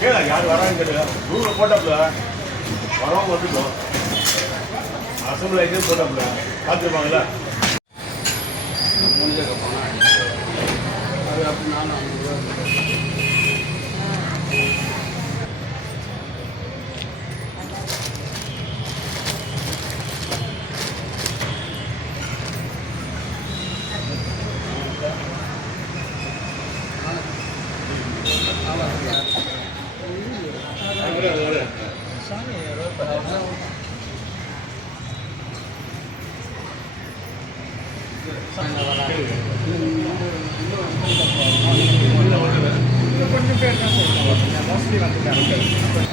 கேளா யார் வரான்னு கேளுங்க. ரூமில் போட்டாப்புல வரவங்க வந்துட்டோம். Assemble item போட்டாப்புல பார்த்துருப்பாங்களா? முடிஞ்சக்க போனால் அது அப்படி நானும் கொஞ்சம் பேர் தான் சொல்லுவாங்க. மோஸ்ட்லி வந்துட்டாங்க.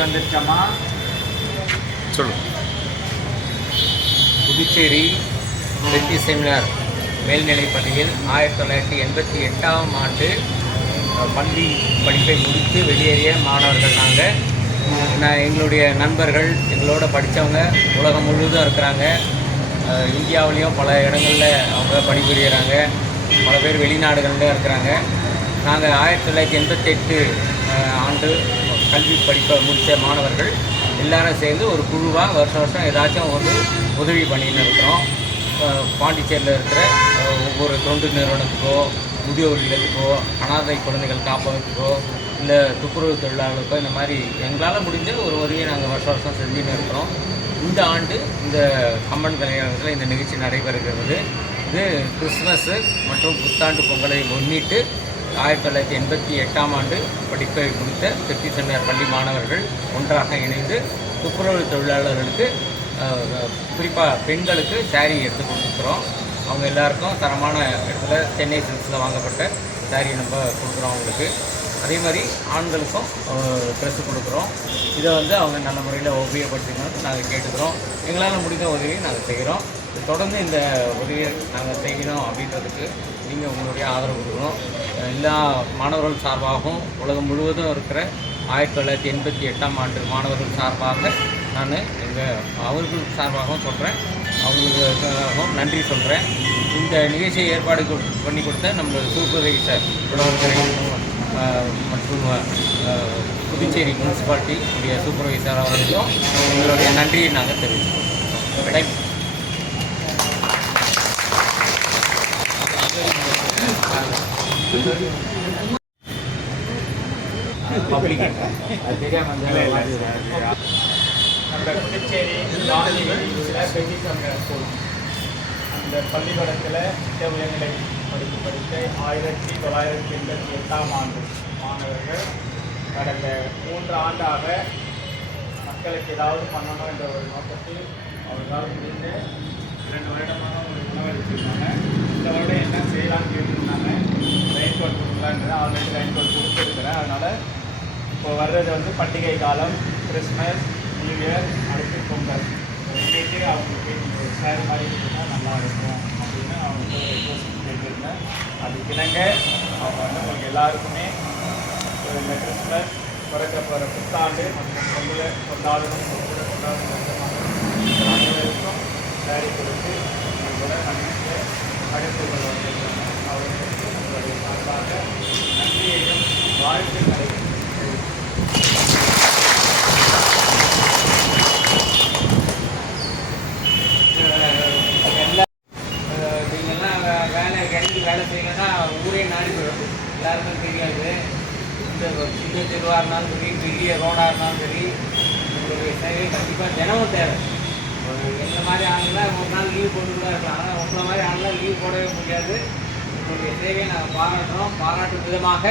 வந்துருச்சம்மா சொல்லு. புதுச்சேரி வெற்றி செமினார் மேல்நிலைப் பள்ளியில் 1988ஆம் ஆண்டு பள்ளி படிப்பை முடித்து வெளியேறிய மாணவர்கள் நாங்கள். எங்களுடைய நண்பர்கள் எங்களோட படித்தவங்க உலகம் முழுவதும் இருக்கிறாங்க. இந்தியாவிலையும் பல இடங்களில் அவங்க பணிபுரிகிறாங்க. பல பேர் வெளிநாடுகளில் இருக்கிறாங்க. நாங்கள் 1988 ஆண்டு கல்வி படிப்பை முடித்த மாணவர்கள் எல்லாரும் சேர்ந்து ஒரு குழுவாக வருஷம் வருஷம் ஏதாச்சும் வந்து உதவி பண்ணின்னு இருக்கிறோம். பாண்டிச்சேரியில் இருக்கிற ஒவ்வொரு தொண்டு நிறுவனத்துக்கோ, முதியோர் இல்லத்துக்கோ, அனாதை குழந்தைகள் காப்பகத்துக்கோ, இல்லை துப்புரவு தொழிலாளருக்கோ, இந்த மாதிரி எங்களால் முடிஞ்ச ஒரு உதவியை நாங்கள் வருஷம் வருஷம் செஞ்சுன்னு இருக்கிறோம். இந்த ஆண்டு இந்த கம்பன் கலையரங்கத்தில் இந்த நிகழ்ச்சி நடைபெறுகிறது. இது கிறிஸ்மஸ் மற்றும் புத்தாண்டு பொங்கலை முன்னிட்டு 1988ஆம் ஆண்டு படிப்பை முடித்த வெற்றி செமினார் பள்ளி மாணவர்கள் ஒன்றாக இணைந்து துப்புரவு தொழிலாளர்களுக்கு, குறிப்பாக பெண்களுக்கு சாரீ எடுத்து கொடுத்துருக்குறோம். அவங்க எல்லாருக்கும் தரமான இடத்துல சென்னை சில்க்ஸில் வாங்கப்பட்ட சாரீ நம்ம கொடுக்குறோம் அவங்களுக்கு. அதே மாதிரி ஆண்களுக்கும் ட்ரெஸ்ஸு கொடுக்குறோம். இதை வந்து அவங்க நல்ல முறையில் உபயோகப்படுத்திக்கணும்னு நாங்கள் கேட்டுக்கிறோம். எங்களால் முடிந்த உதவியை நாங்கள் செய்கிறோம். தொடர்ந்து இந்த உதவியை நாங்கள் செய்யணும் அப்படின்றதுக்கு நீங்கள் உங்களுடைய ஆதரவு கொடுக்கணும். எல்லா மாணவர்கள் சார்பாகவும் உலகம் முழுவதும் இருக்கிற 1988ஆம் ஆண்டு மாணவர்கள் சார்பாக நான் அவர்கள் சார்பாகவும் சொல்கிறேன், அவங்களுக்காகவும் நன்றி சொல்கிறேன். இந்த நிகழ்ச்சியை ஏற்பாடு பண்ணி கொடுத்த நம்மளோட சூப்பர்வைசர் புலவர்களை மற்றும் புதுச்சேரி முனிசிபாலிட்டி உடைய சூப்பர்வைசர் அவர்களுக்கும் எங்களுடைய நன்றியை நாங்கள் தெரிவிச்சுக்கிறோம். பப்ளிக் நம்ம புதுச்சேரி ஸ்கூல் அந்த பள்ளிக்கூடத்தில் உயர்நிலை படிப்பு படித்த 1988ஆம் ஆண்டு மாணவர்கள் கடந்த 3 ஆண்டாக மக்களுக்கு ஏதாவது பண்ணணும் என்ற ஒரு நோக்கத்தில் அவர்களால் முடிந்த 2 வருடமாக ஒரு உணவளிச்சிருக்காங்க. இந்த வருடம் என்ன செய்யலாம்னு கேட்டுருந்தாங்க. ரெயின் கோட் கொடுக்கலான்றது ஆல்ரெடி ரெயின் கோட் கொடுத்துருக்குறேன். அதனால் இப்போ வர்றது வந்து பண்டிகை காலம், கிறிஸ்மஸ், நியூ இயர், அடுத்து பொங்கல். இன்னைக்கு அவங்களுக்கு நீங்கள் சேர் மாதிரி இருந்தால் நல்லா இருக்கும் அப்படின்னு அவங்க ரெக்வஸ்ட் கேட்டிருந்தேன். அதுக்கு இணங்க அவங்க வந்து உங்களுக்கு எல்லாருக்குமே இந்த கிறிஸ்மஸ், பிறக்க போகிற புத்தாண்டு மற்றும் பொங்கலை கொண்டாடணும் அனைவருக்கும் சேரி கொடுத்து உங்களோட நம்பிக்கை அழைப்புகள் வந்திருக்காங்க. அவர்களுக்கு உங்களுடைய சார்பாக நன்றியையும் வாழ்த்துக்களையும் வேலை செய்யணும்னா ஊரே நாடி போயிடும். எல்லாருக்கும் தெரியாது. இந்த சின்ன தெருவாக இருந்தாலும் சரி, பெரிய ரோடாக இருந்தாலும் சரி, உங்களுடைய சேவை கண்டிப்பாக தினமும் தேவை. எந்த மாதிரி ஆளுங்களாம் ஒரு நாள் லீவ் போட்டு கூட இருக்கலாம். ஆனால் உங்களை மாதிரி ஆளுலாம் லீவ் போடவே முடியாது. உங்களுடைய சேவையை நாங்கள் பாராட்டுறோம். பாராட்டும் விதமாக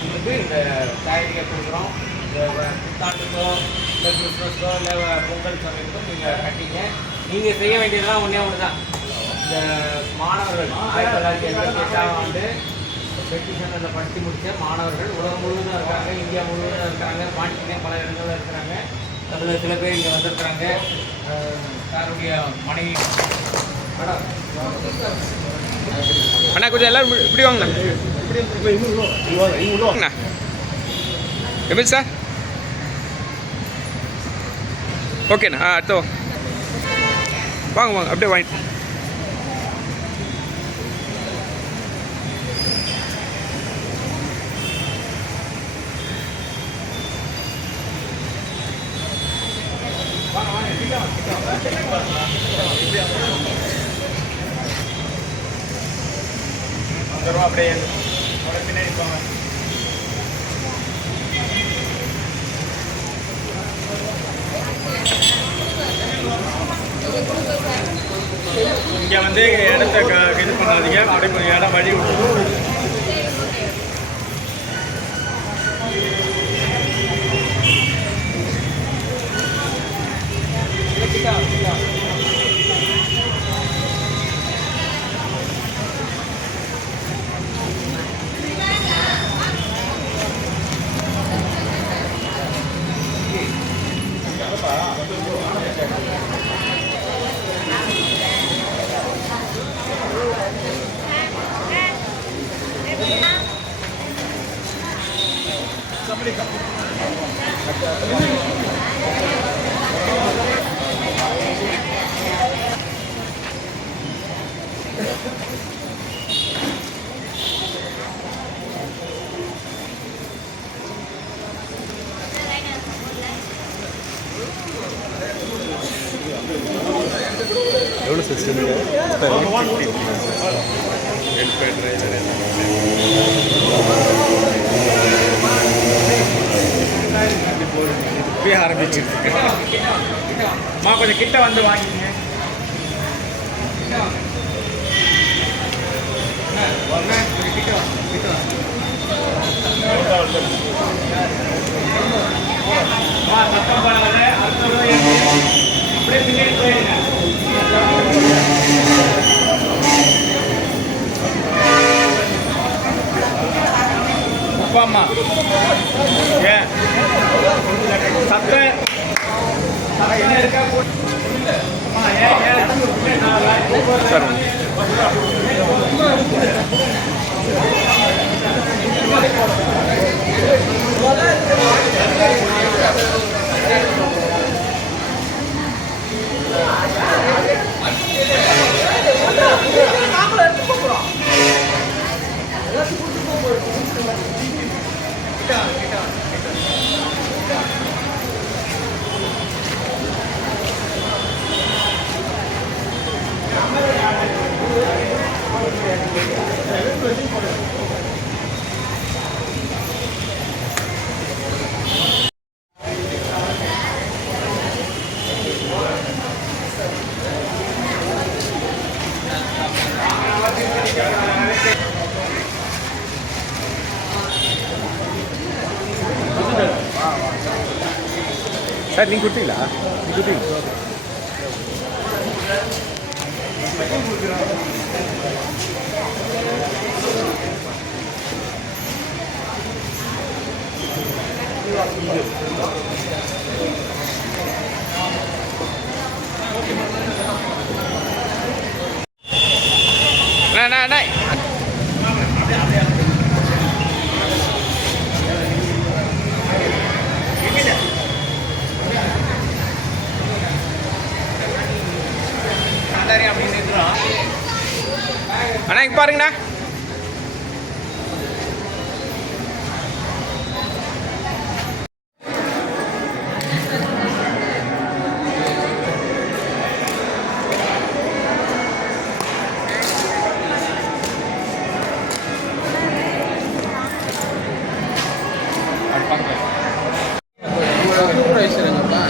உங்களுக்கு இந்த காய்கறியை கொடுக்குறோம். இந்த புத்தாண்டுக்கோ இல்லை கிறிஸ்மஸ்க்கோ இல்லை பொங்கல் சமயத்துக்கோ நீங்கள் கட்டிங்க. நீங்கள் செய்ய வேண்டியதெல்லாம் ஒன்றே ஒன்று தான். இந்த மாணவர்கள் 1988ஆம் ஆண்டு பெட்டிஷனில் படித்து முடித்த மாணவர்கள் உலகம் முழுவதும் இருக்காங்க, இந்தியா முழுவதும் இருக்காங்க, பாண்டிச்சேரியும் பல இடங்களில் இருக்கிறாங்க. அதில் சில பேர் இங்கே வந்திருக்கிறாங்க. யாருடைய மனைவி மேடம் அண்ணா கொஞ்சம் எல்லாரும் இப்படி வாங்கண்ணா. வாங்கண்ணா எப்படி சார்? ஓகேண்ணா. அடுத்த வாங்க வாங்க அப்படியே வாங்கிட்டு. அப்படியே பின்னாடி போங்க. இங்கே வந்து இடத்த இது பண்ணாதீங்க. அப்படியே கொஞ்சம் இடம் வழி விட்டு எவ்வளோ சிஸ்டம் இப்பயே ஆரம்பிச்சிருக்கு. அம்மா கொஞ்சம் கிட்ட வந்து வாங்கிங்க. சத்தம் பண்ணல. அப்படியே பின்னாடி போயிருங்க. அம்மா ஏன் சத்த என்ன இருக்கா? அம்மா ஏன் சார் சார் நீங்கள் கொடுத்தீங்களா? நீங்கள் கொடுத்தீங்க. அண்ணா அண்ணா இங்கே பாருங்கண்ணா. கூட வச்சுருங்கப்பா.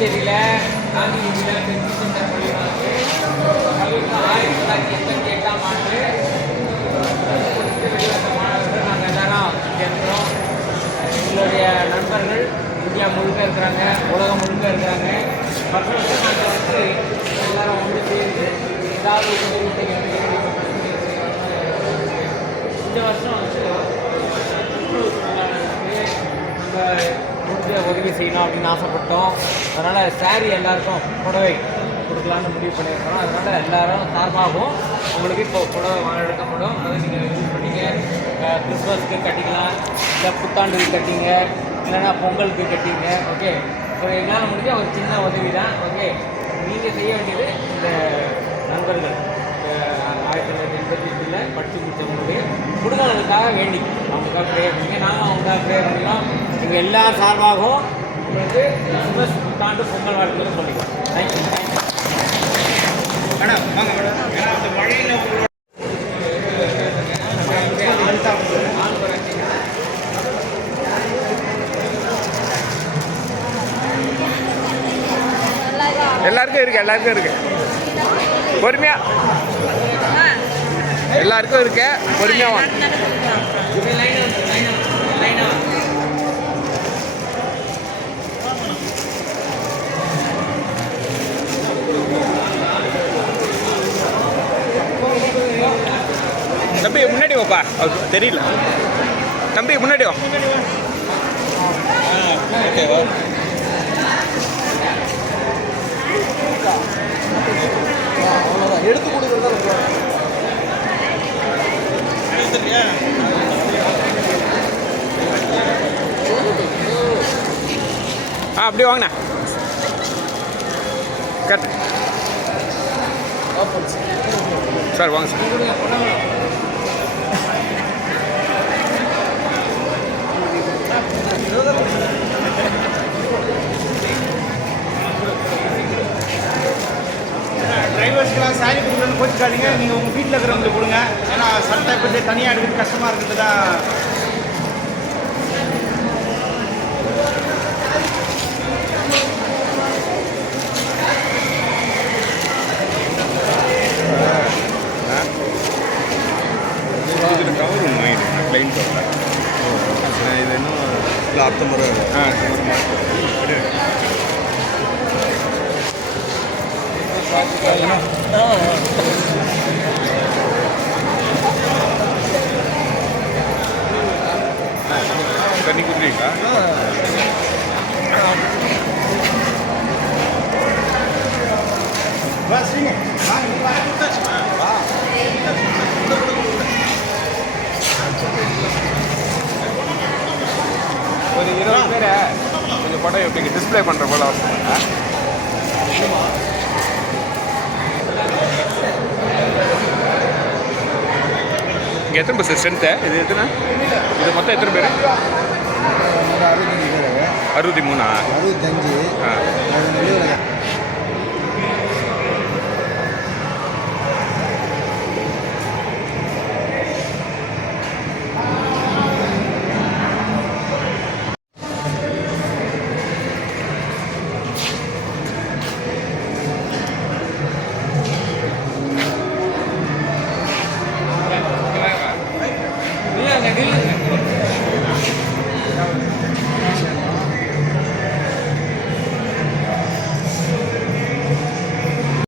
புதுச்சேரியில் காந்தி வீதியில் பெட்டி சென்டர் பள்ளிவாசல் 1988ஆம் ஆண்டு வெளிவந்த மாணவர்கள் நாங்கள் எல்லாரும் இங்கே இருக்கிறோம். எங்களுடைய நண்பர்கள் இந்தியா முழுக்க இருக்கிறாங்க, உலகம் முழுக்க இருக்கிறாங்க. வருஷம் நாங்கள் வந்து எல்லாரும் ஒன்று சேர்ந்து ஏதாவது உதவி செய்ய இந்த வருஷம் வந்து நம்ம முடிஞ்ச உதவி செய்யணும் அப்படின்னு ஆசைப்பட்டோம். அதனால் சாரி எல்லாருக்கும் புடவை கொடுக்கலான்னு முடிவு பண்ணியிருக்கிறோம். அதனால் எல்லாரும் சார்பாகவும் உங்களுக்கு இப்போ புடவை எடுக்கப்படும். அதை நீங்கள் யூஸ் பண்ணிங்க. கிறிஸ்மஸ்க்கு கட்டிக்கலாம், இல்லை புத்தாண்டுக்கு கட்டிங்க, இல்லைன்னா பொங்கலுக்கு கட்டிங்க. ஓகே, ஒரு என்னால் முடிஞ்ச ஒரு சின்ன உதவி தான். ஓகே, நீங்கள் செய்ய வேண்டியது இந்த நண்பர்கள் 1988 படித்து முடித்தவங்களுடைய குடும்பங்களுக்காக வேண்டி அவங்களுக்காக ப்ரே பண்ணிங்க. நாங்கள் அவங்களுக்காக ப்ரே பண்ணிக்கலாம். எங்கள் எல்லா சார்பாகவும் உங்களுக்கு கிறிஸ்மஸ் புத்தாண்டு பொங்கல் வாழ்க்கையில் சொல்லிக்கலாம். தேங்க்யூ. மேடம் வாங்க மேடம். ஏன்னா அந்த மழையில் உங்களோட எல்லாருக்கும் இருக்கு பொறுமையா எல்லாருக்கும் இருக்கு பொறுமையா வாங்க. தம்பி முன்னாடி வாப்பா, தெரியல. தம்பி முன்னாடி வா. ஓகேவா? எடுத்து கொடுக்குறதா அப்படியே வாங்கண்ணா. கட் சார், வாங்க சார். டிரைவர்ஸ்க்கெலாம் சாரி கொடுக்குறேன்னு கோச்சிக்காதீங்க. நீங்கள் உங்கள் வீட்டில் இருக்கிறவங்களுக்கு கொடுங்க. ஏன்னா சட்டை பற்றி தனியாக எடுக்கிறது கஷ்டமாக இருக்கிறது தான். இதில் கவர் ஒன்று வாங்கிடுங்க, ப்ளைன் கவர். இது இன்னும் இல்லை, அடுத்த முறை தண்ணி குடிக்கிறீங்களா? ஒரு 20 பேரை கொஞ்சம் படம் எப்படி டிஸ்பிளே பண்ணுற போல அவசியம். இங்கே எத்தனை பஸ் ஸ்ட்ரென்த்து? இது எத்தனை? இது மொத்தம் எத்தனை பேர்? 63 63. 65.